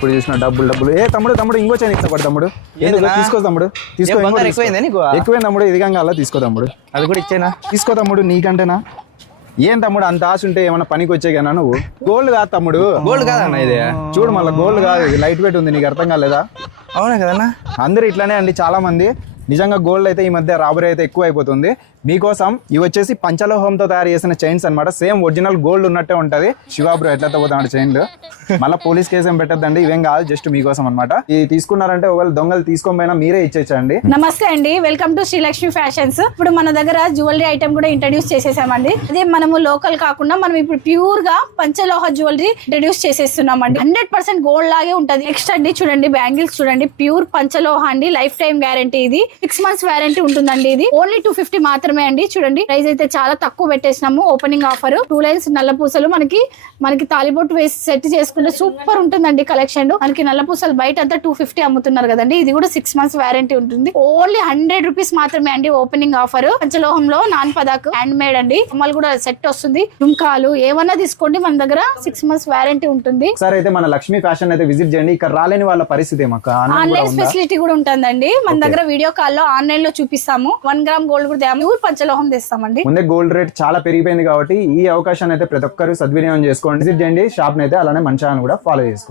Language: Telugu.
ఇప్పుడు చూసిన డబ్బులు ఏ తమ్ముడు ఇంకో చైన్ ఇస్తా పడు తమ్ముడు తీసుకో తమ్ముడు ఎక్కువే తమ్ముడు ఇది అలా తీసుకో తమ్ముడు అది కూడా ఇచ్చేనా తీసుకో తమ్ముడు నీకంటేనా ఏం తమ్ముడు అంత ఆశ ఉంటే ఏమన్నా పనికి వచ్చే కన్నా నువ్వు గోల్డ్ కాదు తమ్ముడు గోల్డ్ కాదన్న ఇది చూడు మళ్ళీ గోల్డ్ కాదు ఇది లైట్ వెయిట్ ఉంది నీకు అర్థం కాలేదా అవునా కదన్నా అందరూ ఇట్లానే అండి చాలా మంది నిజంగా గోల్డ్ అయితే ఈ మధ్య రాబరీ అయితే ఎక్కువ అయిపోతుంది మీకోసం ఇవి వచ్చేసి పంచలోహంతో తయారు చేసిన చైన్స్ అనమాట సేమ్ ఒరిజినల్ గోల్డ్ ఉన్నట్టే ఉంటది శివాబ్రో ఎట్లయితే పోతాడు చైన్లు మళ్ళీ పోలీస్ కేసు ఏం పెట్టద్దండి ఇవేం కాదు జస్ట్ మీకోసం అనమాట ఇది తీసుకున్నారంటే ఒకవేళ దొంగలు తీసుకోకపోయినా మీరే ఇచ్చేచ్చండి. నమస్తే అండి, వెల్కమ్ టు శ్రీలక్ష్మి ఫ్యాషన్స్. ఇప్పుడు మన దగ్గర జ్యువెలరీ ఐటమ్ కూడా ఇంట్రడ్యూస్ చేసేసామండి. అదే మనము లోకల్ కాకుండా మనం ఇప్పుడు ప్యూర్ గా పంచలోహ జ్యువెలరీ ఇంట్రడ్యూస్ చేసేస్తున్నామండి. 100% గోల్డ్ లాగే ఉంటది. నెక్స్ట్ అండి చూడండి బ్యాంగిల్స్ చూడండి, ప్యూర్ పంచలోహ అండి, లైఫ్ టైం గ్యారంటీ. ఇది 6 months వారంటీ ఉంటుందండి. ఇది ఓన్లీ 250 మాత్రమే అండి. చూడండి ప్రైస్ అయితే చాలా తక్కువ పెట్టేసినాము. ఓపెనింగ్ ఆఫర్ 2 లైన్స్ నల్ల పూసలు మనకి తాలిబొట్టు వేసి సెట్ చేసుకుంటే సూపర్ ఉంటుందండి కలెక్షన్. మనకి నల్ల పూసలు బయట అంతా 250 అమ్ముతున్నారు కదండి. ఇది కూడా 6 months వారంటీ ఉంటుంది. ఓన్లీ 100 రూపీస్ మాత్రమే అండి. ఓపెనింగ్ ఆఫర్ పంచలోహంలో నాన్ పదాక్ హ్యాండ్ మేడ్ అండి. అమ్మలు కూడా సెట్ వస్తుంది. డుంకాలు ఏమన్నా తీసుకోండి, మన దగ్గర 6 months వారంటీ ఉంటుంది. సార్ అయితే మన లక్ష్మీ ఫ్యాషన్ అయితే విజిట్ చేయండి. ఇక్కడ రాలేని వాళ్ళ పరిస్థితి ఆన్లైన్ ఫెసిలిటీ కూడా ఉంటుందండి. మన దగ్గర వీడియో కాల్ లో ఆన్లైన్ లో చూపిస్తాము. 1 గ్రామ్ గోల్డ్ కూడా ప్యూర్ పంచలోహం తెస్తామండి. ముందే గోల్డ్ రేట్ చాలా పెరిగిపోయింది కాబట్టి ఈ అవకాశాన్ని అయితే ప్రతి ఒక్కరు సద్వినియోగం చేసుకోండి. విజిట్ చేయండి షాప్ అయితే అలానే మన ఛానల్ కూడా ఫాలో చేసుకోండి.